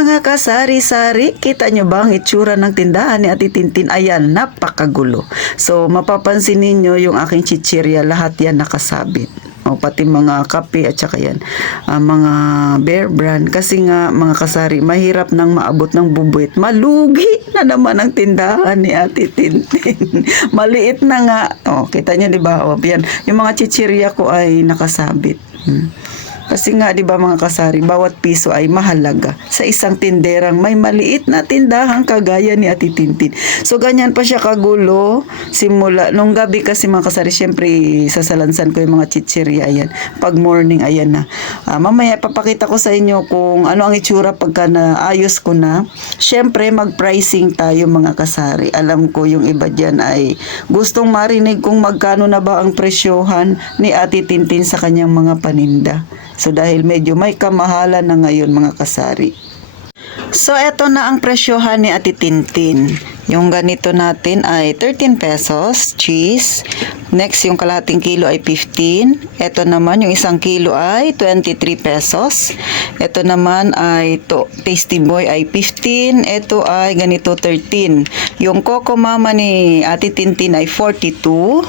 Mga kasari-sari, kita nyo ba ang itsura ng tindahan ni Ate Tintin? Ayan, napakagulo. So, mapapansin ninyo yung aking chichirya, lahat yan nakasabit. O, pati mga kape at saka yan, mga Bear Brand. Kasi nga, mga kasari, mahirap nang maabot ng bubuit. Malugi na naman ang tindahan ni Ate Tintin. Maliit na nga. O, kita nyo, di ba? O, yan. Yung mga chichirya ko ay nakasabit. Kasi nga, di ba mga kasari, bawat piso ay mahalaga sa isang tinderang may maliit na tindahang kagaya ni Ate Tintin. So, ganyan pa siya kagulo. Simula, nung gabi kasi mga kasari, syempre, sasalansan ko yung mga chichirya, ayan. Pag morning, ayan na. Mamaya, papakita ko sa inyo kung ano ang itsura pagka naayos ko na. Syempre, mag-pricing tayo mga kasari. Alam ko yung iba dyan ay gustong marinig kung magkano na ba ang presyohan ni Ate Tintin sa kanyang mga paninda. So, dahil medyo may kamahalan na ngayon mga kasari. So, eto na ang presyohan ni Ate Tintin. Yung ganito natin ay 13 pesos, cheese. Next, yung kalahating kilo ay 15. Eto naman, yung isang kilo ay 23 pesos. Eto naman ay Tasty Boy ay 15. Eto ay ganito 13. Yung Coco Mama ni Ate Tintin ay 42.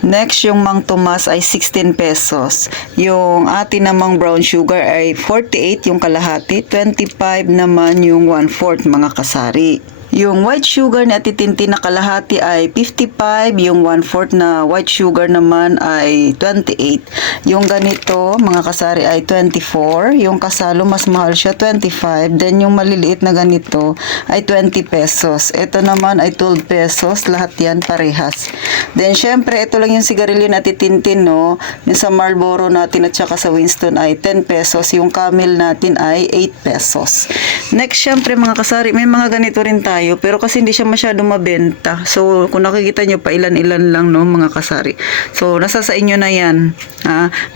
Next, yung Mang Tomas ay 16 pesos. Yung atin namang brown sugar ay 48 yung kalahati. 25 naman yung 1/4 mga kasari. Yung white sugar ni Ate Tintin na kalahati ay 55. Yung 1/4 na white sugar naman ay 28. Yung ganito, mga kasari, ay 24. Yung kasalo, mas mahal siya, 25. Then, yung maliliit na ganito ay 20 pesos. Ito naman ay 12 pesos. Lahat yan parehas. Then, syempre, ito lang yung sigarilyo ni Ate Tintin, no? Yung sa Marlboro natin at saka sa Winston ay 10 pesos. Yung Camel natin ay 8 pesos. Next, syempre, mga kasari, may mga ganito rin tayo. Pero kasi hindi siya masyado mabenta. So, kung nakikita nyo, pa ilan-ilan lang, no, mga kasari. So, nasa sa inyo na yan.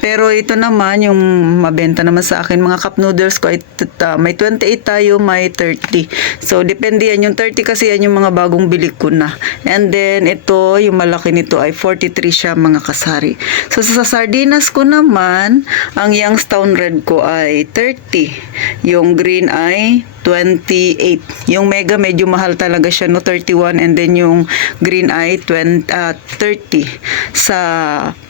Pero ito naman, yung mabenta naman sa akin, mga cup noodles ko, ay, may 28 tayo, may 30. So, depende yan. Yung 30 kasi yan yung mga bagong bili ko na. And then, ito, yung malaki nito ay 43 siya, mga kasari. So, sa sardinas ko naman, ang Youngstown Red ko ay 30. Yung green ay 28. Yung mega medyo mahal talaga siya, no, 31, and then yung green ay 30. Sa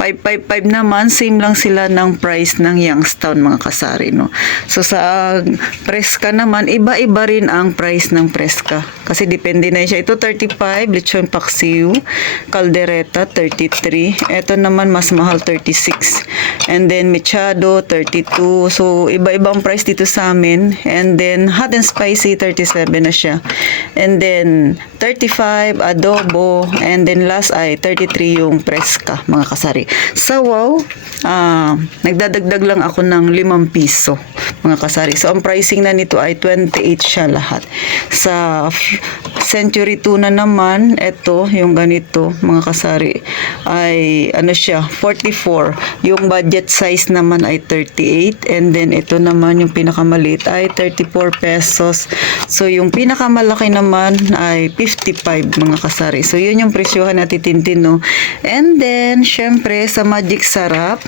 555 naman, same lang sila ng price ng Youngstown, mga kasari, no. So sa Preska naman, iba-iba rin ang price ng Preska. Kasi depende na siya. Ito 35, lechon paksiw, caldereta 33. Ito naman mas mahal 36. And then mechado 32. So iba-iba ang price dito sa amin. And then hot and spicy 37 na siya. And then 35 adobo, and then last ay 33 yung Preska, mga kasari. So wow, nagdadagdag lang ako ng 5 piso, mga kasari. So ang pricing na nito ay 28 siya lahat. Sa Century Tuna naman, ito yung ganito, mga kasari, ay ano siya, 44. Yung budget size naman ay 38, and then ito naman yung pinakamaliit ay 34 pesos. So yung pinakamalaki naman ay 55, mga kasari. So yun yung presyohan natin Tintin, no. And then syempre sa Magic Sarap,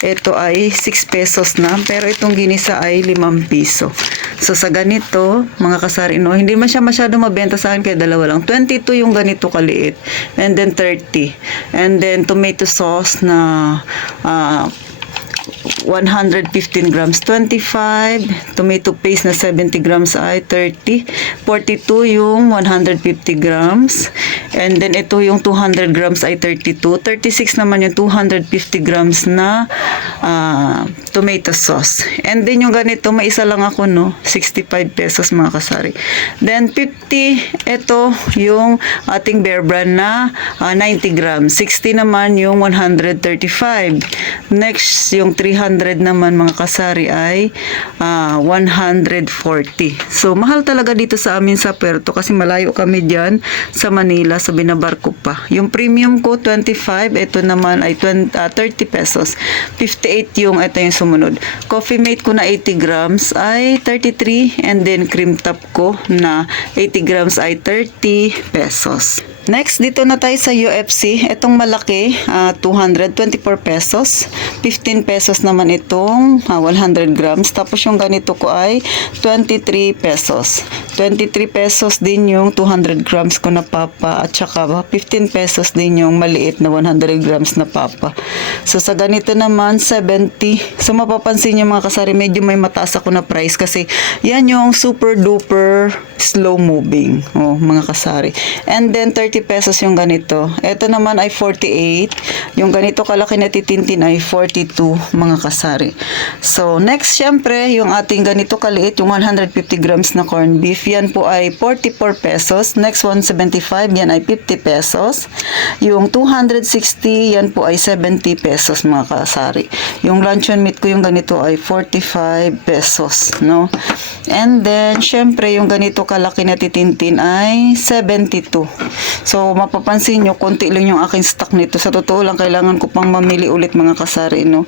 ito ay 6 pesos na, pero itong ginisa ay 5 piso. So sa ganito, mga kasari, no, hindi man siya masyado mabenta sa akin, kaya dalawa lang. 22 yung ganito kaliit, and then 30. And then tomato sauce na 115 grams, 25. Tomato paste na 70 grams ay 30. 42 yung 150 grams. And then ito yung 200 grams ay 32. 36 naman yung 250 grams na tomato sauce. And then yung ganito, may isa lang ako, no, 65 pesos, mga kasari. Then 50, ito yung ating Bear Brand na 90 grams. 60 naman yung 135. Next, yung 300 naman, mga kasari, ay 140. So, mahal talaga dito sa amin sa Puerto kasi malayo kami dyan sa Manila, so binabarko pa. Yung premium ko, 25. Ito naman ay 30 pesos. 58 yung, ito yung sumunod. Coffee Mate ko na 80 grams ay 33. And then, cream top ko na 80 grams ay 30 pesos. Next, dito na tayo sa UFC. Itong malaki, 224 pesos. 15 pesos naman itong 100 grams. Tapos yung ganito ko ay 23 pesos. 23 pesos din yung 200 grams ko na papa. At saka 15 pesos din yung maliit na 100 grams na papa. So sa ganito naman, 70. So mapapansin nyo mga kasari, medyo may mataas ako na price kasi yan yung super duper slow moving. Oh, mga kasari. And then 30 pesos yung ganito. Ito naman ay 48. Yung ganito kalaki na titintin ay 42 mga kasari. So next syempre yung ating ganito kaliit, yung 150 grams na corned beef, yan po ay 44 pesos. Next 175, yan ay 50 pesos. Yung 260, yan po ay 70 pesos mga kasari. Yung luncheon meat ko yung ganito ay 45 pesos, no? And then syempre yung ganito kalaki na titintin ay 72. So mapapansin nyo, konti lang yung aking stock nito. Sa totoo lang, kailangan ko pang mamili ulit mga kasari, no?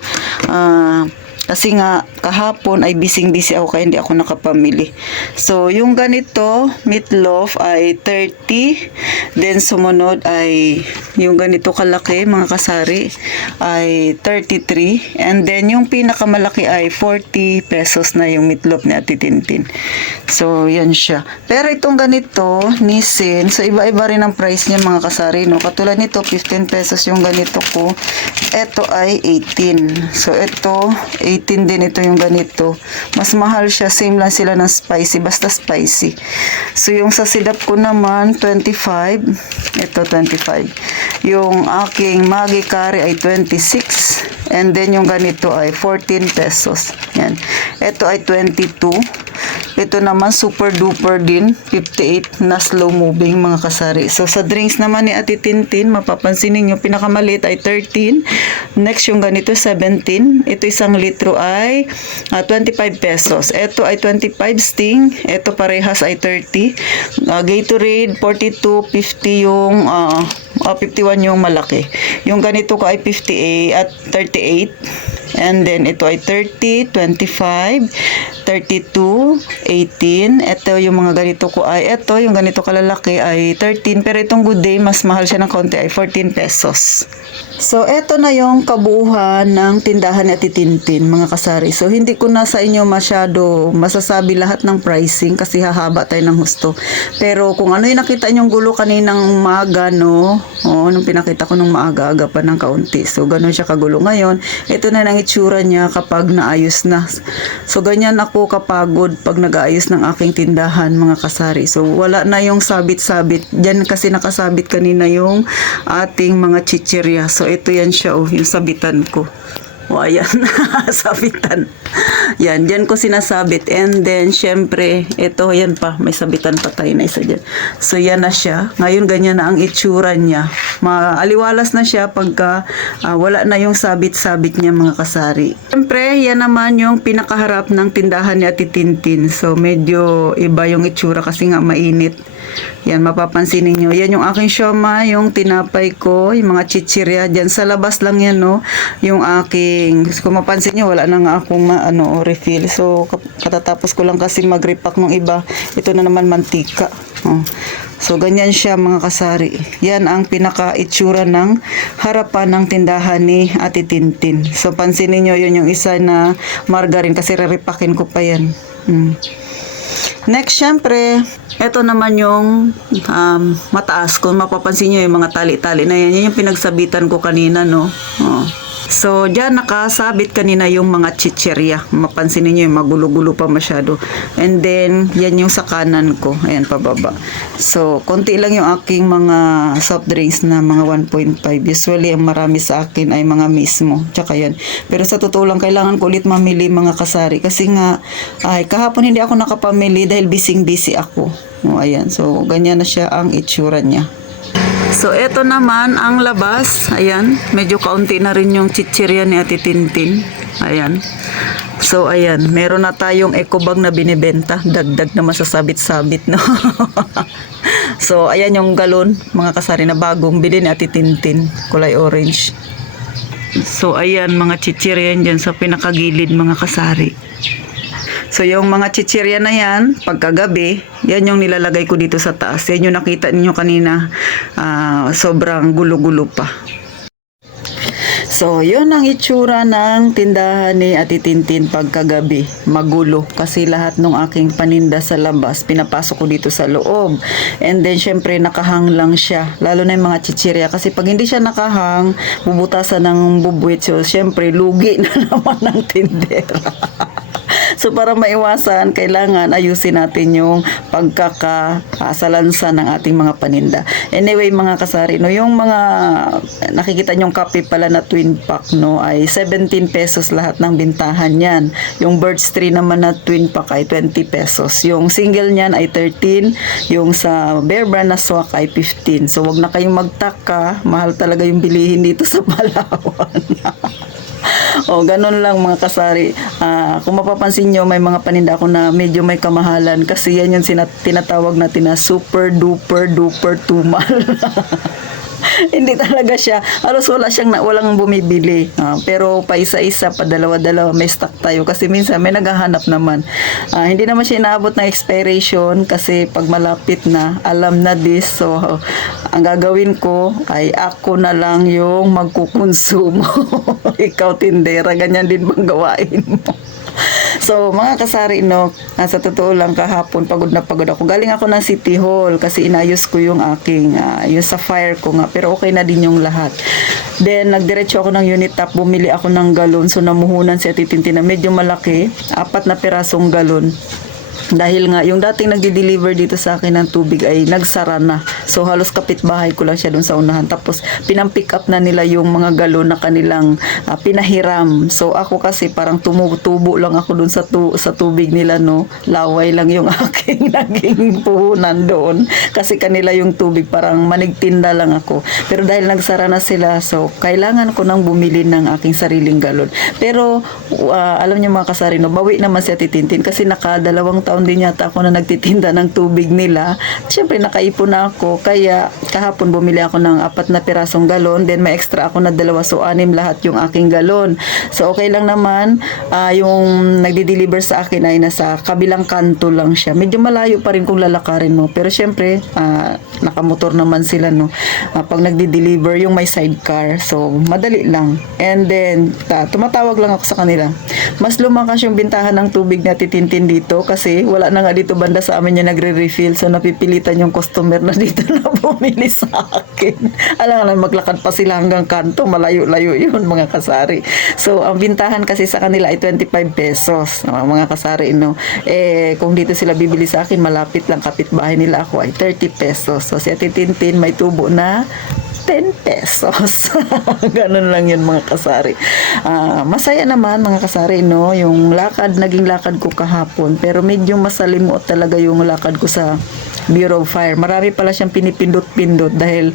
Kasi nga, kahapon ay busy ako kaya hindi ako nakapamili. So, yung ganito, meatloaf ay 30. Then, sumunod ay yung ganito kalaki, mga kasari, ay 33. And then, yung pinakamalaki ay 40 pesos na yung meatloaf ni Ate Tintin. So, yan siya. Pero itong ganito, Nissin, so iba-iba rin ang price niya mga kasari, no? Katulad nito, 15 pesos yung ganito ko. Ito ay 18. So, ito, 18 din ito yung ganito. Mas mahal siya. Same lang sila ng spicy. Basta spicy. So, yung sa sidap ko naman, 25. Ito, 25. Yung aking Maggi curry ay 26. And then, yung ganito ay 14 pesos. Yan. Ito ay 22. Ito naman super duper din, 58 na slow moving mga kasari. So sa drinks naman ni Ate Tintin, mapapansin niyo pinakamaliit ay 13. Next yung ganito 17. Ito 1 litro ay 25 pesos. Ito ay 25 Sting. Ito parehas ay 30. Gatorade 42, 50 yung 51 yung malaki. Yung ganito ko ay 58 at 38. And then, ito ay 30, 25, 32, 18. Ito yung mga ganito ko ay, ito yung ganito kalalaki ay 13. Pero itong Good Day, mas mahal siya ng konti ay 14 pesos. So, ito na yung kabuuhan ng tindahan ni Ate Tintin, mga kasari. So, hindi ko na sa inyo masyado masasabi lahat ng pricing kasi hahaba tayo ng husto. Pero kung ano yung nakita nyong gulo kaninang maaga, no? Nung pinakita ko nung maaga-aga pa ng kaunti. So, ganun siya kagulo. Ngayon, ito na nang itsura niya kapag naayos na. So, ganyan ako kapagod pag nag-aayos ng aking tindahan, mga kasari. So, wala na yung sabit-sabit. Diyan kasi nakasabit kanina yung ating mga chichirya. So, ito yan siya, yung sabitan ko. O, ayan, sabitan. Yan, dyan ko sinasabit. And then, syempre, ito, yan pa. May sabitan pa tayo na isa dyan. So, yan na siya. Ngayon, ganyan na ang itsura niya. Maaliwalas na siya pagka wala na yung sabit-sabit niya, mga kasari. Syempre, yan naman yung pinakaharap ng tindahan ni Ate Tintin. So, medyo iba yung itsura kasi nga mainit. Yan, mapapansin niyo. Yan yung aking siomai, yung tinapay ko, yung mga chichirya. Dyan sa labas lang yan, no? Yung aking, kung mapansin niyo, wala na nga akong refill. So, katatapos ko lang kasi mag-repack ng iba. Ito na naman mantika. So, ganyan siya mga kasari. Yan ang pinaka-itsura ng harapan ng tindahan ni Ate Tintin. So, pansinin niyo, yun yung isa na margarine kasi re-repackin ko pa yan. Next, syempre, ito naman yung mataas. Kung mapapansin nyo yung mga tali-tali na yan, yan yung pinagsabitan ko kanina, no? So, dyan nakasabit kanina yung mga chichirya. Mapansin niyo yung magulo-gulo pa masyado. And then, yan yung sa kanan ko. Ayan, pababa. So, konti lang yung aking mga soft drinks na mga 1.5. Usually, ang marami sa akin ay mga mismo. Tsaka yan. Pero sa totoo lang, kailangan ko ulit mamili mga kasari. Kasi nga, kahapon hindi ako nakapamili dahil busy ako. O, ayan. So, ganyan na siya ang itsura niya. So, eto naman ang labas. Ayan, medyo kaunti na rin yung chichirya ni Ate Tintin. Ayan. So, ayan, meron na tayong eco bag na binibenta. Dagdag na masasabit-sabit, no? So, ayan yung galon, mga kasari na bagong bili ni Ate Tintin. Kulay orange. So, ayan, mga chichirya dyan sa pinakagilid, mga kasari. So yung mga chichirya na yan, pagkagabi, yan yung nilalagay ko dito sa taas. Yan yung nakita ninyo kanina, sobrang gulo-gulo pa. So, yun ang itsura ng tindahan ni Ate Tintin pagkagabi. Magulo. Kasi lahat ng aking paninda sa labas, pinapasok ko dito sa loob. And then, syempre, nakahang lang siya. Lalo na yung mga chichirya. Kasi pag hindi siya nakahang, bubutasan ng bubuwit. So, syempre, lugi na naman ng tindera. So para maiwasan, kailangan ayusin natin yung pagkakasalansan ng ating mga paninda. Anyway, mga kasari, no, yung mga nakikita nyong kape pala na twin pack, no, ay 17 pesos lahat ng bintahan yan. Yung Birds 3 naman na twin pack ay 20 pesos. Yung single niyan ay 13, yung sa Bear Brand na swak ay 15. So wag na kayong magtaka, mahal talaga yung bilihin dito sa Palawan. O, ganun lang mga kasari. Kung mapapansin nyo, may mga paninda ako na medyo may kamahalan kasi yan yung tinatawag natin na super duper duper tumal. Hindi talaga siya. Halos walang bumibili. Pero pa isa-isa, pa dalawa-dalawa, may stock tayo. Kasi minsan may naghahanap naman. Hindi naman siya inaabot ng expiration kasi pag malapit na, alam na this. So, ang gagawin ko ay ako na lang yung magkukonsumo. Ikaw, tindera, ganyan din bang gawain mo? So, mga kasari, no, sa totoo lang, kahapon, pagod na pagod ako. Galing ako ng City Hall kasi inayos ko yung aking, yung sa fire ko nga. Pero okay na din yung lahat. Then, nagdiretso ako ng unit top, bumili ako ng galon. So, namuhunan si Ate Tintin na medyo malaki, 4 na pirasong galon. Dahil nga, yung dating nagdi-deliver dito sa akin ng tubig ay nagsara na. So, halos kapitbahay ko lang siya dun sa unahan. Tapos, pinampick up na nila yung mga galon na kanilang pinahiram. So, ako kasi parang tumutubo lang ako dun sa tubig nila, no. Laway lang yung aking naging puhunan doon. Kasi kanila yung tubig, parang manigtinda lang ako. Pero dahil nagsara na sila, so, kailangan ko nang bumili ng aking sariling galon. Pero, alam niyo mga kasari, no, bawi naman si Ate Tintin kasi nakadalawang taon din yata ako na nagtitinda ng tubig nila. Siyempre, nakaipon na ako. Kaya, kahapon bumili ako ng 4 na pirasong galon. Then, may extra ako na 2. So, 6 lahat yung aking galon. So, okay lang naman. Yung nagdi-deliver sa akin ay nasa kabilang kanto lang siya. Medyo malayo pa rin kung lalakarin mo. Pero, siyempre, nakamotor naman sila, no. Pag nagdi-deliver, yung may sidecar. So, madali lang. And then, tumatawag lang ako sa kanila. Mas lumakas yung bintahan ng tubig na titintin dito kasi wala na nga dito banda sa amin yung nagre-refill. So, napipilitan yung customer na dito na bumili sa akin. Alam nga, maglakad pa sila hanggang kanto. Malayo-layo yun, mga kasari. So, ang bintahan kasi sa kanila ay 25 pesos. Mga kasari, no. Kung dito sila bibili sa akin, malapit lang, kapitbahay nila ako ay 30 pesos. So, si Ate Tintin may tubo na 10 pesos. Ganun lang yun, mga kasari. Masaya naman, mga kasari, no? Yung naging lakad ko kahapon. Pero medyo masalimuot talaga yung lakad ko sa Bureau of Fire. Marami pala siyang pinipindot-pindot dahil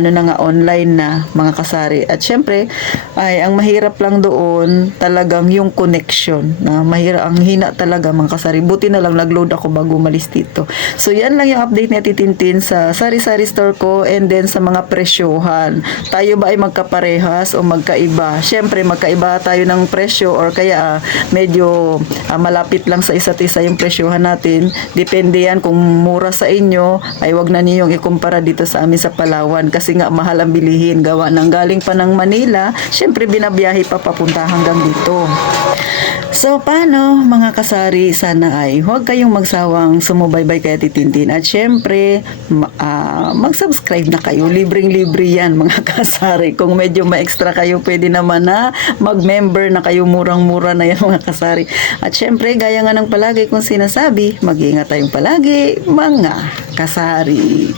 na nga, online na, mga kasari. At syempre, ang mahirap lang doon talagang yung connection. Mahirap, ang hina talaga, mga kasari. Buti na lang nag-load ako bago umalis dito. So, yan lang yung update ni Ate Tintin sa sari-sari store ko and then sa mga presyohan. Tayo ba ay magkaparehas o magkaiba? Syempre, magkaiba tayo ng presyo or kaya medyo malapit lang sa isa't isa yung presyohan natin. Depende yan kung mura sa inyo, ay wag na niyong ikumpara dito sa amin sa Palawan kasi nga mahal ang bilihin. Gawa ng galing pa ng Manila, syempre binabiyahe pa papunta hanggang dito. So, paano mga kasari? Sana ay huwag kayong magsawang sumubaybay kay Ate Tintin. At syempre, mag-subscribe na kayo. Libreng-libre yan, mga kasari. Kung medyo ma-extra kayo, pwede naman na mag-member na kayo. Murang-mura na yan, mga kasari. At syempre, gaya nga ng palagi kong sinasabi, mag-iingat tayong palagi, mga kasari.